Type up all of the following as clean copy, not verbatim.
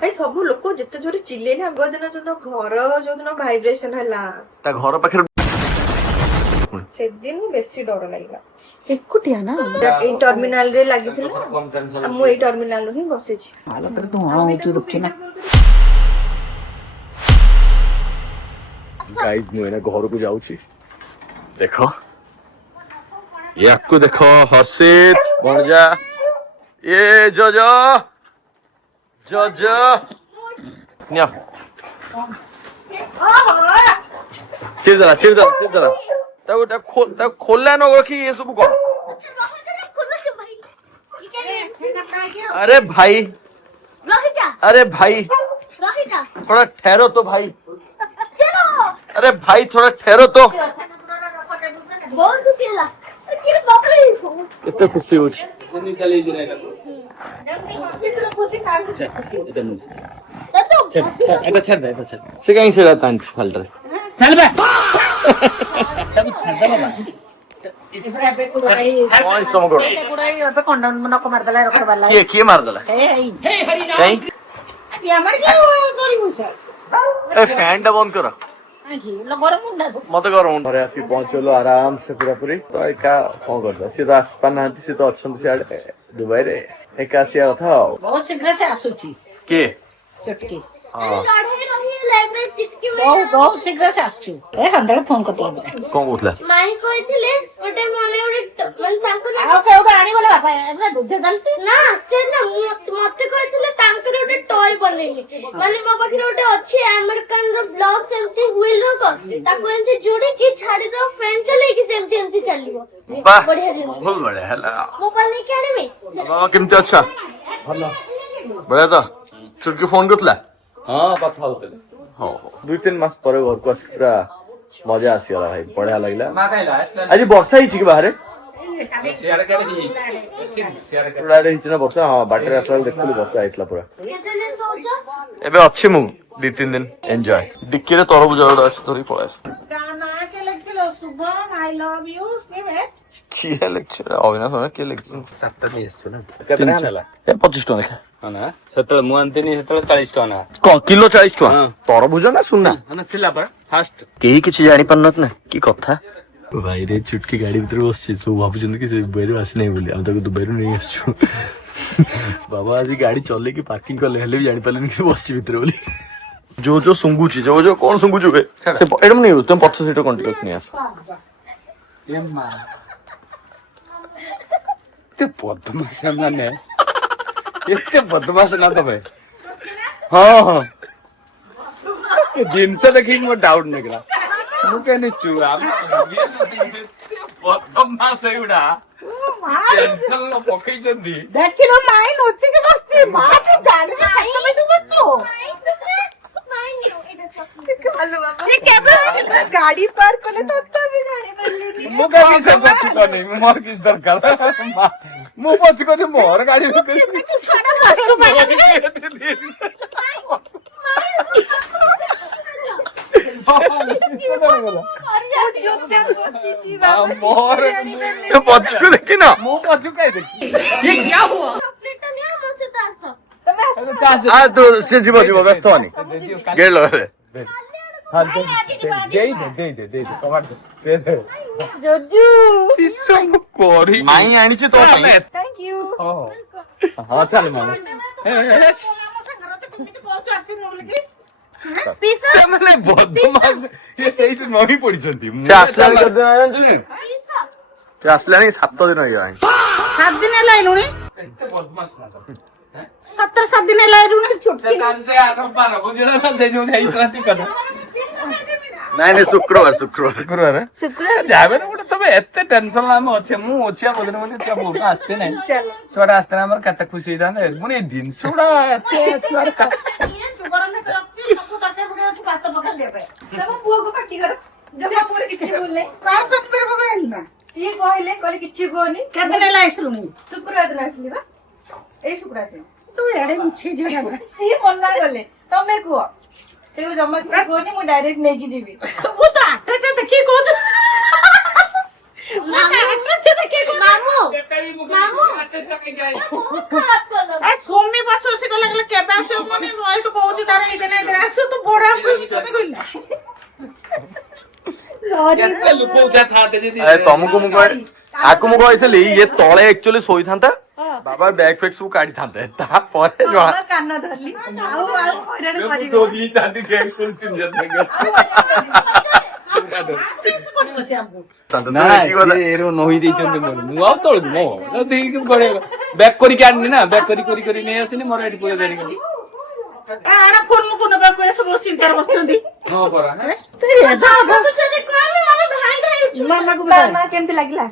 भाई सब लोक जिते जोर चिल्लेने आगदिन जो घर जो भाइब्रेशन है घर पाखे से दिन बेसी डर लगे एकुटिया ना टर्मिनाल रे लगी मु टर्मिनाल ही बसी तू हाँ चुप ना गाइस मु एना घर को जाउची देखो याकू देखो हर्षित बनजा ये जजो जजो न्या चिर दला ता खोलला न रखी ये सब कोन अरे भाई थोड़ा ठहरो तो भाई अरे भाई थोड़ा ठहरो तो बहुत खुशी होला किरे बाप रे कितने खुशी हो चले जी रहेगा এটা ছাড় দে से कहीं से रहता है फाल्टर चल बे तब छाड़ दे बाबा कौन इस तुम करो किए मार दला कहीं ए फैन टा बंद करो मत गरम घरे आसी पहुंचलो आराम से पूरा पूरी तो एका कौन करता सी तो आसपा नांती सी तो अच्छन सियाडे दुबई रे एका आसिया कथा बहुत शीघ्र से आसुची के चटकी हां लड़े रही लाइव में चिटकी में बहुत शीघ्र से आसुची ए हंदर फोन करतो कौन उठला माई कहिथिले ओटे माने ओटे मन तांको आउ के ओबे आनी बोले बापा एबे दूध गलती ना से ना मते कहिथिले तांकर ओटे टॉय बनेले माने मो पाखरे ओटे अछि अमेरिकन रो ब्लॉग सेमती व्हील रो को ताको एंती जोड़ी की छाड़ी दो फ्रेंड चले कि सेमती एंती चलिबो वाह बढ़िया दिन बहुत बढ़िया है मोबाइल नहीं के आने में बाबा केमते अच्छा भलो बढ़िया तो चुटकी फोन करतला हां कथा होतले हो 2-3 मास पर घर को आसी पूरा मजा आसीला भाई बढ़िया लागला मा काइला आसला आज वर्षा ही कि बाहर सियाड़ के दी सियाड़ के पूरा रे इतना वर्षा हां बाटर आसला देखलु वर्षा आइतला पूरा केते दिन सोचो एबे अच्छी मु 2-3 दिन एन्जॉय डिक्की रे तरबुज जोड़ा अछि तोरी पळास गाना के लगलो Shubham I love you spirit किए लेक्चर अविनाश होना के लेक्चर सातटा नहीं आछो ना केतना आनला ए 25 टका देखा हां सेतल मु आनतेनी सेतल 40 टका ना क किलो 40 टका हां तरबुज ना सुनना हां थिला पर फास्ट केही किछि जानि पन्नत ना की कथा भाई रे चुटकी गाड़ी भीतर बसछि सब भाबुछन कि दुबई रे आसी नै बोली हम तक दुबई रे नै आछू बाबा आज गाड़ी चले कि पार्किंग कर लेले भी जानि पालन कि बसछि भीतर बोली जो सुंगुछि जो कोन सुंगुछु बे एडम नै तुम 50 सीटर कंटिन्यूस नै आस ये मां ते बदमाश माने एते बदमाश ना तबे हां ये जिनस देखि मो डाउट निकला मु कहने चुआ बदमाश एउडा टेंशन लो पकई जंदी देखिलो माई नोची के बसची मां की गाड़ी में सत्त में तू बच्चो ये केबे गाड़ी पार्क कोले तो भी गाड़ी बदली मु का भी सब कुछ करने मोर किस दरकार मु पछ को मोर गाड़ी में छोटा वस्तु चुपचाप बसी छी मोर पछ को देखि ना मु पछ काई देखि ये क्या हुआ प्लेट नहीं मोसे तासो आ तो से जीव व्यस्त होनी गेट लगा दे हां दे कमांड दे जोजू पिसम कोरी माई आनी छी तो पई थैंक यू हां चल मामा पीसा मैंने बदमाश ये सही से मम्मी पड़ी छंती से आसला कर दे जानली पीसा से आसला नहीं 7 दिन हो गया 7 दिन लाइलुनी एते बदमाश ना 7 दिन लाइलुनी छोटकी कान से आरो पार बुझला ना से जो नहीं इतना कदा नहीं शुक्रवार जाबे ना तबे एते टेंशन लाम अच्छे मु ओछिया बोलने बोले क्या बोल आस्ते नहीं छोड़ा आस्ते हमर कत खुशी दाने मुने दिन छोड़ा एते छोड़ का गरम में रखची सबको काटे पड़े बात पकड़ देबे तब पुओ को पार्टी कर जब पुओ किछि बोलले कार सब पर पकड़ ना सी कहले किछि कोनी केतने लाइसलुनी शुक्रवार दिन आसली बा ए शुक्रवार दिन तू एडे मुछे जड़ा सी मना गले तमे को तेको जम्मा कोनी मु डायरेक्ट नै की जीवी वो तो आटा देखि को ସୌମ୍ୟ ପାଶ ସେଟା ଲାଗିଲା କେବେ ଆସିବ ମାନେ ରହି ତ କହୁଛି ତାର ଏଇଦିନ ଆସିବ ତୁ ବଡ ଆମକୁ ମିଛରେ କହିଲା ତମକୁ ମୁଁ ଆକୁ ମୁଁ କହିଥିଲି ଇଏ ତଳେ ଆକ୍ଚୁଆଲି ଶୋଇଥାନ୍ତା ବାବା ବ୍ୟାଗ ଫ୍ୟାଗ ସବୁ କାଢିଥାନ୍ତେ ତାପରେ ଜଣା କାନ ଧରିଲି ଆଉ ହଇରାଣ କରିବି ନହି ଦେଇଛନ୍ତି ମୋର ମୁଁ ଆଉ ତଳକୁ ମୋ ବ୍ୟାକ୍ କରିକି ଆଣିନି ନା ବ୍ୟାକ୍ କରି ନେଇ ଆସିନି ମୋର ଏଠି ପୁରା ଦେରି ଫୋନ ନେବାକୁ ଏସବୁ ଚିନ୍ତାରେ ବସିଛନ୍ତି ହଁ ପରା ମାମାକୁ ମା କେମିତି ଲାଗିଲା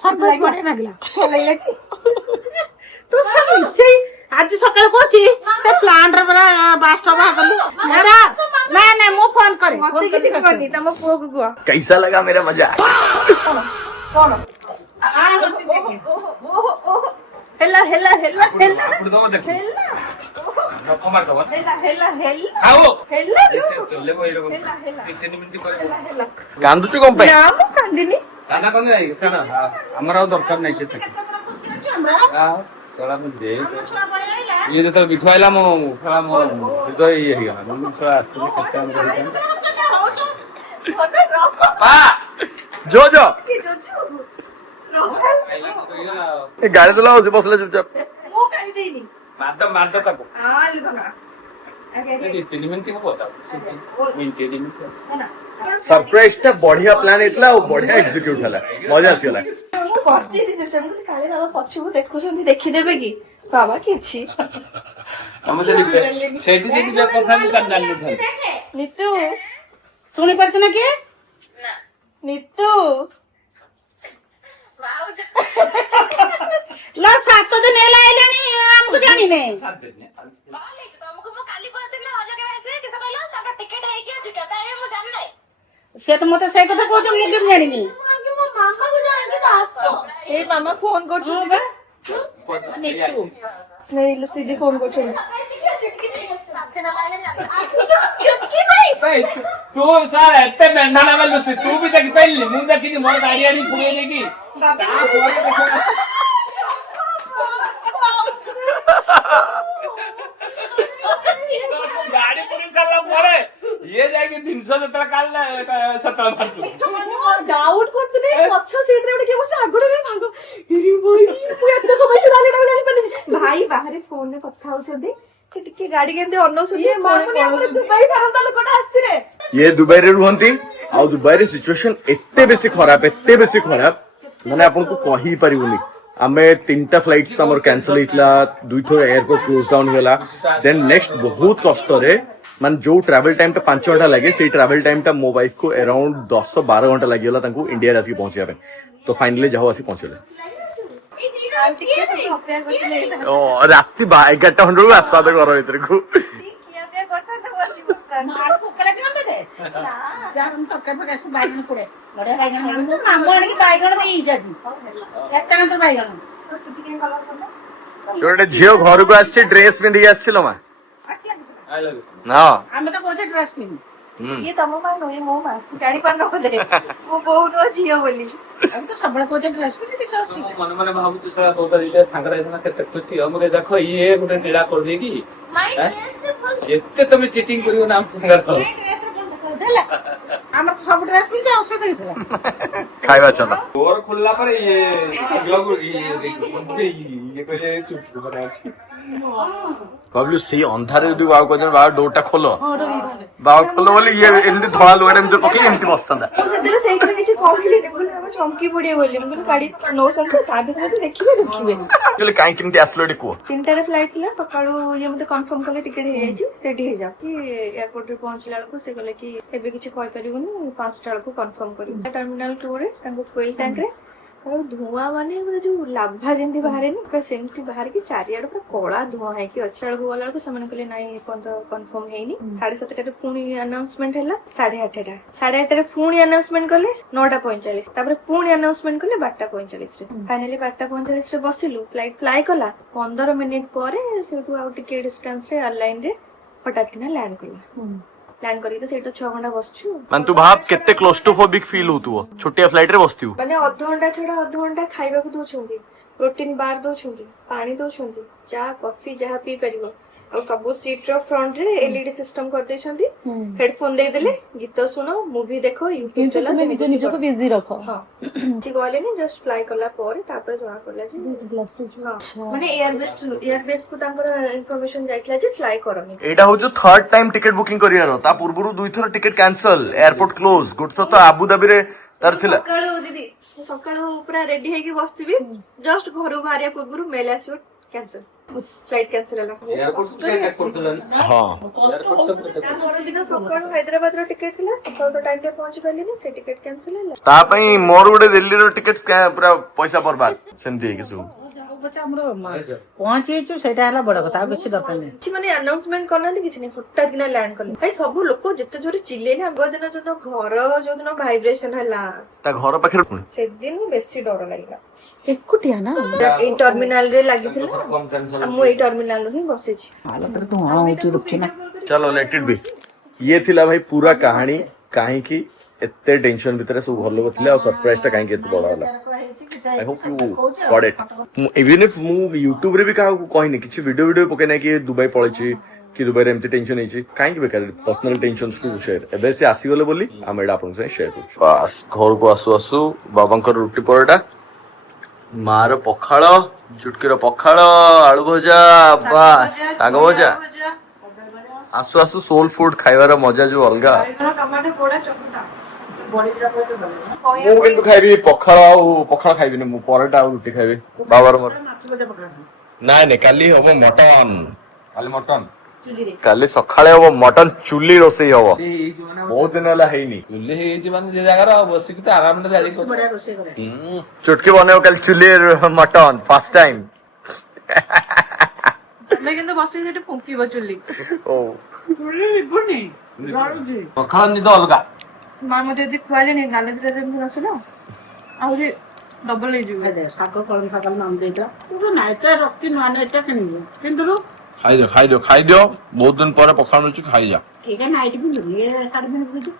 ସରପ୍ରାଇଜ ବଢିଆ ଲାଗିଲା ଭଲ ଲାଗିଲା କି ତୁ ଆଜି ସକାଳେ କହୁଛି ସେ ପ୍ଲାଣ୍ଟ ର ବାଷ୍ଟ ବାହାରିଲୁ ନାଇଁ ମୁଁ ଫୋନ କରି ମତେ କିଛି କୁହନି ତମ ପୁଅକୁ କୁହ कैसा लगा मेरा मजा କଣ ହେଲା ହେଲା ହେଲା ହେଲା ହେଲା ହେଲା କାନ୍ଦୁଛୁ କଣ ପାଇଁ ନା ମୁଁ କାନ୍ଦିନି ଆମର ଆଉ ଦରକାର ନାହିଁ ସେ ଇଏ ଯେତେବେଳେ ବିଠୁ ଆଇଲା ମୋ ହୃଦୟ ଇଏ ହେଇଗଲା ମୁଁ ଆସିଥିଲି କେତେ जो जो ଗାଳି ଦେଲା ହଉଛି ବସିଲେ ଚୁପଚାପ ମୁଁ କାଲି ଦେଇନି ମାର୍ଦ ତାକୁ ଆଲି ଭଗା 3 ମିନିଟ୍ ହବ ମିନିଟ୍ ସରପ୍ରାଇଜ ଟା ବଢିଆ ପ୍ଲାନ ହେଇଥିଲା ଆଉ ବଢିଆ ଏକ୍ସିକ୍ୟୁଟ ହେଲା ମଜା ଆସିଗଲା ମୁଁ ବସିଛି ଚୁପଚାପ କାଳେ ବାବା ପଛକୁ ଦେଖୁଛନ୍ତି ଦେଖିଦେବେ କି ବାବା କିଛି ସେଇଠି ଯଦି କଥା ମୁଁ ତାକୁ ଜାଣିନଥାନ୍ତି ନିତୁ ଶୁଣି ପାରୁଛୁ ନା କିଏ ନିତୁ ଲା 7 ଦିନ ହେଲା ଆଇଲାଣି ଆମକୁ ଜାଣିନେ ସେ ତ ମତେ ସେଇ କଥା କହୁଛ ମୁଁ କେମିତି ଜାଣିନି ଏଇ ମାମା ଫୋନ କରୁଛନ୍ତି ବା ନେଇଲୁ ସିଧି ଫୋନ କରୁଛନ୍ତି ତୁ ସାର୍ ଏତେ ମେଣ୍ଢା ନା ତୁ ବି ଦେଖି ପାରିଲି ମୁଁ ଦେଖିନି ମୋର ଗାଡି ଆଣି ପୁରେଇ ଦେଇକି ଗାଡି ପୁରେଇ ସାରିଲା ପରେ ଇଏ ଯାଇକି ଜିନିଷ ଯେତେବେଳେ କାଢିଲା ସେତେବେଳେ ମାରୁଛୁ ଡାଉଟ୍ କରୁଥିଲେ ପଛ ସିଟରେ ଗୋଟେ କିଏ ବସି ଆଗରେ ଭାଗ ମୁଁ ଏତେ ସମୟ ଛିଡା ହେଲାକୁ ଜାଣିପାରିଲିନି ଭାଇ ବାହାରେ ଫୋନରେ କଥା ହଉଛନ୍ତି ସେ ଟିକେ ଗାଡି କେମିତି ଅନଉଛନ୍ତି ଦୁବାଇ ଫେରନ୍ତା ଲୋକଟା ଆସିଛି ରେ ଇଏ ଦୁବାଇରେ ରୁହନ୍ତି ଆଉ ଦୁବାଇରେ ସିଚୁଏସନ ଏତେ ବେଶୀ ଖରାପ ମାନେ ଆପଣଙ୍କୁ କହି ପାରିବୁନି ଆମେ 3ଟା ଫ୍ଲାଇଟ୍ସ ଆମର କ୍ୟାନ୍ସଲ ହେଇଥିଲା 2 ଥର ଏୟାରପୋର୍ଟ କ୍ଲୋଜ ଡାଉन ହେଇଗଲା ଦେନ୍ ନେକ୍ସଟ ବହୁତ କଷ୍ଟରେ ମାନେ ଯୋଉ ट्रैवल टाइम टा 5 घंटा लगे से ट्रैवल टाइम टा मो वाइफ को अराउंड 10-12 घंटा लगिगला तांको इंडिया आसी पहुंचिया पे तो फाइनली जाओ आसी पहुंचले ओ राती 11टा हंड्रेड आस्ता दे घर भीतर को जोटे झियो घर को आछे ड्रेस पिंदी आछिलो मा ना ଆମେ ତ କହୁଛେ ଡ୍ରେସ୍ ପିନ୍ଧି ଇଏ ତମ ମା ନୁହେଁ ମୋ ମା ଜାଣିପାରୁନ ବୋଧେ ମୋ ବୋଉ ନୁହଁ ଝିଅ ବୋଲି ଆମେ ତ ସବୁବେଳେ କହୁଛେ ଡ୍ରେସ୍ ପିନ୍ଧି ବିଶ୍ୱାସ ମନେ ମନେ ଭାବୁଛି ସାରା ତୋଟା ଦିଟା ସାଙ୍ଗରେ ହେଇଥିଲା କେତେ ଖୁସି ଆଉ ମୁଁ ଦେଖ ଇଏ ଗୋଟେ ନୀଳା କରିଦେଇକି ଏତେ ତମେ ଚିଟିଂ କରିବ ନା ଆମ ସାଙ୍ଗରେ ଆମର ସବୁ ଡ୍ରେସ୍ ପିନ୍ଧି ଅସୁବିଧା ହେଇଥିଲା ଖାଇବା ଚଲା ଡୋର ଖୋଲିଲା ପରେ ଇଏ କହିଲେ ଚୁପ ମାନେ ଅଛି कहलु से अंधार यदि बाबा कहते बाबा डोरटा खोलो बाबा खोलो बोली ये एमती धड़ा लुगाटा एमती पकई एमती बसता ମୁଁ ସେଦିନ ସେଇଥିରେ କିଛି କହିଲିନି ବୋଲି ଆମେ ଚମକି ପଡିବେ ବୋଲି ମୁଁ କହିଲି ଗାଡି ନଉଛନ୍ତି ତା ଭିତରେ ଯଦି ଦେଖିବେ कहले काई केमती आसलो एटी को 3टाରେ ଫ୍ଲାଇଟ୍ ଥିଲା ସକାଳୁ ଇଏ ମତେ କନଫର୍ମ କଲେ ଟିକେଟ ହେଇଯାଇଛି ରେଡି ହେଇଯାଅ କି ଏୟାରପୋର୍ଟ ରେ ପହଞ୍ଚିଲା ବେଳକୁ ସେ କହିଲେ କି ଏବେ କିଛି କହିପାରିବୁନି 5ଟା ବେଳକୁ କନଫର୍ମ କରିବୁ ଟର୍ମିନାଲ 2 ରେ ତାଙ୍କୁ ଫୁଏଲ ଟ୍ୟାଙ୍କ ରେ ଆଉ ଧୂଆଁ ମାନେ ପୁରା ଯୋଉ ଲାଭା ଯେମିତି ବାହାରେନି ପୁରା ସେମିତି ବାହାରିକି ଚାରିଆଡେ ପୁରା କଳା ଧୂଆଁ ହେଇକି ଅଛି ବେଳକୁ ଗଲା ବେଳକୁ ସେମାନେ କହିଲେ ନାଇଁ ଏପର୍ଯ୍ୟନ୍ତ କନଫର୍ମ ହେଇନି 7:30ରେ ପୁଣି ଆନାଉନ୍ସମେଣ୍ଟ ହେଲା 8:30 8:30ରେ ପୁଣି ଆନାଉନ୍ସମେଣ୍ଟ କଲେ 9:45 ତାପରେ ପୁଣି ଆନାଉନ୍ସମେଣ୍ଟ କଲେ 12:45ରେ ଫାଇନାଲି 12:45ରେ ବସିଲୁ ଫ୍ଲାଇଟ୍ ଫ୍ଲାଏ କଲା 15 ମିନିଟ୍ ପରେ ସେଠୁ ଆଉ ଟିକେ ଡିଷ୍ଟାନ୍ସ ରେ ଏୟାରଲାଇନ ରେ ହଠାତ୍ କିନା ଲ୍ୟାଣ୍ଡ କଲା ପ୍ଲାନ୍ କରିକି ତ ସେଇଟା 6 ଘଣ୍ଟା ବସିଛୁ। ମାନେ ତୁ ଭାବ କେତେ କ୍ଲୋଷ୍ଟ୍ରୋଫୋବିକ୍ ଫିଲ୍ ହଉଥିବ ଛୋଟିଆ ଫ୍ଲାଇଟ୍ ରେ ବସିଥିବୁ। ମାନେ ଅଧଘଣ୍ଟା ଛଡା ଅଧଘଣ୍ଟା ଖାଇବାକୁ ଦଉଛନ୍ତି, ପ୍ରୋଟିନ ବାର୍ ଦଉଛନ୍ତି, ପାଣି ଦଉଛନ୍ତି, ଚା କଫି ଯାହା ପିଇ ପାରିବ। ଆଉ ସବୁ ସିଟ୍ ର ଫ୍ରଣ୍ଟ ରେ LED ସିଷ୍ଟମ କରିଦେଇଛନ୍ତି। ହେଡଫୋନ ଦେଇଦେଲେ ଗୀତ ଶୁଣ, ମୁଭି ଦେଖ, ୟୁଟ୍ୟୁବ ଚଲା, ନିଜ ନିଜକୁ ବିଜି ରଖ। ହଁ କିଛି କହିଲେନି, ଜଷ୍ଟ ଫ୍ଲାଏ କଲା ପରେ ତାପରେ ଜଣା ପଡିଲା ଯେ ମାନେ ଏୟାରବେସ୍ କୁ ତାଙ୍କର ଇନଫର୍ମେସନ ଯାଇଥିଲା ଯେ ଫ୍ଲାଏ କରନି। ଏଇଟା ହଉଛି ଥର୍ଡ ଟାଇମ ଟିକେଟ ବୁକିଂ କରିବାର। ତା ପୂର୍ବରୁ 2 ଥର ଟିକେଟ କ୍ୟାନସଲ, ଏୟାରପୋର୍ଟ କ୍ଲୋଜ। ଗୋଟେ ଥର ତ ଆବୁଧାବିରେ ତାର ଥିଲା। ସକାଳୁ ଦିଦି ସକାଳୁ ପୁରା ରେଡି ହେଇକି ବସିଥିବି, ଜଷ୍ଟ ଘରୁ ବାହାରିବା ପୂର୍ବରୁ ମେଲ ଆସିବ କ୍ୟାନସଲ, ଫ୍ଲାଇଟ୍ କ୍ୟାନସଲ ହେଲା। ହଁ ତା ପରଦିନ ସକାଳୁ ହାଇଦ୍ରାବାଦର ଟିକେଟ ଥିଲା, ସକାଳୁ ତ ଟାଇମରେ ପହଞ୍ଚି ପାରିଲିନି, ସେ ଟିକେଟ କ୍ୟାନସଲ ହେଲା। ତା ପାଇଁ ମୋର ଗୋଟେ ଦିଲ୍ଲୀର ଟିକେଟ ପୁରା ପଇସା ବର୍ବାଦ ସେମିତି ହେଇକି ସବୁ। ଆମର ପହଞ୍ଚିଛୁ ସେଇଟା ହେଲା ବଡ କଥା, ଆଉ କିଛି ଦରକାର ନାହିଁ। କିଛି ମାନେ ଆନାଉନ୍ସମେଣ୍ଟ କରିନାହାନ୍ତି, କିଛି ନାହିଁ, ହଠାତ୍ କିନା ଲ୍ୟାଣ୍ଡ କଲେ। ଭାଇ ସବୁ ଲୋକ ଯେତେ ଜୋରେ ଚିଲେଇଲେ, ଆଗ ଦିନ ଯୋଉଦିନ ଭାଇବ୍ରେସନ ହେଲା ତା ଘର ପାଖରେ ପୁଣି ସେଦିନ ବେଶୀ ଡର ଲାଗିଲା। ଏକୁଟିଆ ନା ଏଇ ଟର୍ମିନାଲ ରେ ଲାଗିଥିଲା, ଆଉ ମୁଁ ଏଇ ଟର୍ମିନାଲ ହିଁ ବସିଛି। ଧୂଆଁ ହଉଛି ରୁଚି ନା। ଚାଲ ଲେଟ୍ ଇଟ୍ ବି। ଇଏ ଥିଲା ଭାଇ ପୁରା କାହାଣୀ, କାହିଁକି ଏତେ ଟେନସନ ଭିତରେ ସବୁ ଭଲ ଲୋକ ଥିଲେ ଆଉ ସରପ୍ରାଇଜ ଟା କାହିଁକି ଏତେ ବଡ ହେଲା। I hope you got it. Even if ମୁଁ ୟୁଟ୍ୟୁବ ରେ ବି କାହାକୁ କହିନି, କିଛି ଭିଡିଓ ପକେଇ ନାହିଁ କି ଦୁବାଇ ପଳେଇଛି କି ଦୁବାଇରେ ଏମିତି ଟେନସନ ହେଇଛି, କାହିଁକି ବେକାର ପର୍ସନାଲ ଟେନସନ କୁ ସେୟାର। ଏବେ ସେ ଆସିଗଲେ ବୋଲି ଆମେ ଏଇଟା ଆପଣଙ୍କ ସାଙ୍ଗେ ସେୟାର କରୁଛୁ। ବାସ୍ ଘରକୁ ଆସୁ ଆସୁ ବାବାଙ୍କର ରୁଟି ପରଟା, ମାର ପଖାଳ, ଚୁଟକିର ପଖାଳ, ଆଳୁ ଭଜା, ବାସ୍ ଶାଗ ଭଜା। ଆସୁ ଆସୁ સોલ ଫୁଡ ଖାଇବାର ମଜା ଯୋଉ ଅଲଗା। ଟମାଟୋ ପୋଡା ଚକଟା ମୁଁ କିନ୍ତୁ ଖାଇବି ପଖାଳ, ଆଉ ପଖାଳ ଖାଇବିନି ମୁଁ, ପରଟା ଆଉ ରୁଟି ଖାଇବି ବାବାର ମୋର। ନାଇଁ ନାଇଁ କାଲି ହବ ମଟନ, କାଲି ମଟନ କାଲି ସକାଳେ ହବ ମଟନ, ଚୁଲି ରୋଷେଇ ହବ। ବହୁତ ଦିନ ହେଲା ହେଇନି। ଚୁଲି ହେଇଯାଇଛି ମାନେ ଯେ ଜାଗାରେ ଆଉ ବସିକି ତ ଆରାମରେ ଜାଳିକି ଚୁଟକି ବନେଇବ କାଲି ଚୁଲି ମଟନ ଫାର୍ଷ୍ଟ ଟାଇମ। ତମେ କିନ୍ତୁ ବସିକି ସେଠି ଫୁଙ୍କିବ ଚୁଲି। ଓ ପଖାଳ ନିଦ ଅଲଗା। ମା ମତେ ଯଦି ଖୁଆଇଲେନି, ଗାଲ ଦିଟା ଯେମିତି ନସିଲା ଆହୁରି ଡବଲ ହେଇଯିବ। ଶାଗ କଳମ ଶାଗ ନାମ ଦେଇଥିଲା, ନାଇଟା ରଖି ନୂଆ ନାଇଟା କିଣିବୁ କିନ୍ତୁ ଖାଇଦିଅ ବହୁତ ଦିନ ପରେ ପଖାଳ ମିଳୁଛି, ଖାଇଯା। ଏଇଟା ନାଇଟ୍ ପିନ୍ଧୁନି, ଏ ଶାଢୀ ପିନ୍ଧୁଛି।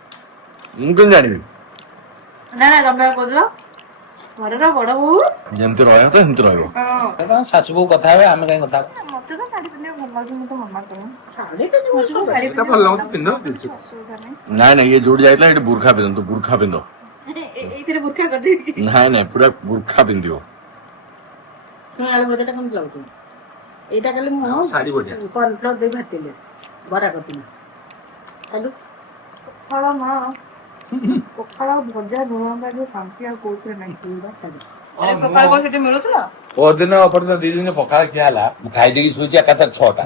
ମୁଁ କେମିତି ଜାଣିବି? ନା ତମେ କହୁଥିଲ ଘରର ବଡ ବୋହୂ, ଯେମିତି ରହିବ ତ ସେମିତି ରହିବ। ତମ ଶାଶୁ ବୋହୂ କଥା ହେବେ, ଆମେ କାହିଁ କଥା ହେବା। ମତେ ତ ଶାଢୀ ପିନ୍ଧିବାକୁ ଭଲ ଲାଗୁଛି, ମୁଁ ତ ମନା କରୁନି। ଶାଢୀ ପିନ୍ଧିବୁ ଏଇଟା ଭଲ ଲାଗୁଛି ପିନ୍ଧ। ଅସୁବିଧା ନାହିଁ। ନାଇଁ ନାଇଁ ଇଏ ଯୋଉଠି ଯାଇଥିଲା ଏଠି ବୁର୍ଖା ପିନ୍ଧନ୍ତୁ, ବୁର୍ଖା ପିନ୍ଧ। ଏଇଥିରେ ବୁର୍ଖା କରିଦେବି। ନାଇଁ ନାଇଁ ପୁରା ବୁର୍ଖା ପିନ୍ଧିବ। ଆଳୁ ଭଜାଟା କେମିତି ଲାଗୁଛି? ଏଇଟା କାଲି ମୁଁ ଶାଢୀ ବଢିଆ। କର୍ଣ୍ଣଫ୍ଲୋର ଦେଇ ଭାତିଲେ ବରା କରିଥିଲି। ଖାଇଲୁ? ପଖାଳ ମା, ପଖାଳ ଭଜା ଲୁଣ ଯୋଉ ଶାନ୍ତି ଆଉ କୋଉଥିରେ ନାହିଁ। ପଖାଳ କଣ ସେଠି ମିଳୁଥିଲା? ପରଦିନ 2 ଦିନ ପଖାଳ ଖିଆ ହେଲା, ମୁଁ ଖାଇଦେଇକି ଶୋଇଛି ଏକାଥରେ 6ଟା।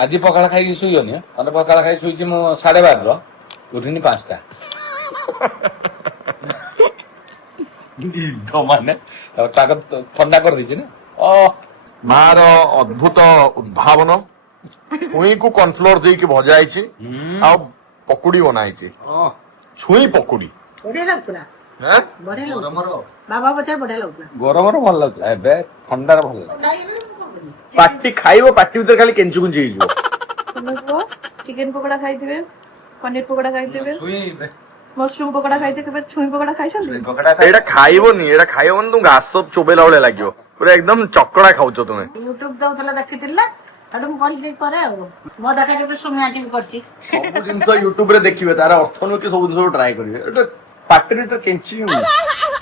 ଆଜି ପଖାଳ ଖାଇକି ଶୋଇବନି, ମାନେ ପଖାଳ ଖାଇ ଶୋଇଛି ମୁଁ 12:30 ଉଠିନି 5ଟା। ମାନେ ତାକୁ ଥଣ୍ଡା କରିଦେଇଛି ନା। ମାର ଅଦ୍ଭୁତ ଉଦ୍ଭାବନ, ଛୁଇଁକୁ କର୍ଣ୍ଣଫ୍ଲୋର ଦେଇକି ଭଜା ହେଇଛି ଆଉ ପକୁଡି ବନା ହେଇଛି। ଛୁଇଁ ପକୁଡି ବଢିଆ ଲାଗୁଥିଲା, ବଢିଆ ଲାଗୁଥିଲା। ବାବା ପଚାର ବଢିଆ ଲାଗୁଥିଲା। ଗରମରେ ଭଲ ଲାଗୁଥିଲା, ଏବେ ଥଣ୍ଡାରେ ଭଲ ଲାଗୁଥିଲା। ପାଟି ଖାଇବ, ପାଟି ଭିତରେ ଖାଲି କେଞ୍ଚୁ କୁଞ୍ଚି ହେଇଯିବ। ତମେ କୁହ, ଚିକେନ ପକୋଡା ଖାଇଥିବେ, ପନିର ପକୋଡା ଖାଇଥିବେ, ମସରୁମ ପକୋଡା ଖାଇଥିବେ, କେବେ ଛୁଇଁ ପକୋଡା ଖାଇଛନ୍ତି? ଏଇଟା ଖାଇବନି, ଏଇଟା ଖାଇବନି, ତୁ ଘାସ ଚୋବେଇଲା ଭଳିଆ ଲାଗିବ, ପୁରା ଏକଦମ ଚକଡା ଖାଉଛ ତମେ। ୟୁଟ୍ୟୁବ ଦଉଥିଲା ଦେଖିଥିଲି ନା, ସେଠୁ ମୁଁ କହିଲି କରେ ଆଉ। ମୋ ଦେଖା କେତେ ସୁମିଆ ଟିଭି କରିଛି। ସବୁ ଜିନିଷ ୟୁଟ୍ୟୁବ ରେ ଦେଖିବେ, ତାର ଅର୍ଥ ନୁହେଁ କି ସବୁ ଜିନିଷ ଟ୍ରାଏ କରିବେ। ଏଟା ପାଟିରେ ତ କେଞ୍ଚି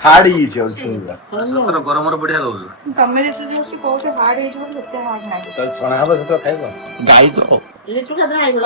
ହାର୍ଡ ହେଇଯାଇଛି ଆଉ ଛୁଇଁବା। ଗରମରେ ବଢିଆ ଲାଗୁଥିଲା। ତମେ ଯେତେ କହୁଛ ହାର୍ଡ ହେଇଯିବ, ସେତେ ହାର୍ଡ ନାହିଁ। ଛଣା ହବ ସେତେବେଳେ ଖାଇବ। ଗାଈ ତ ଲିଚୁ ଖାଦ୍ୟ ଖାଇବ।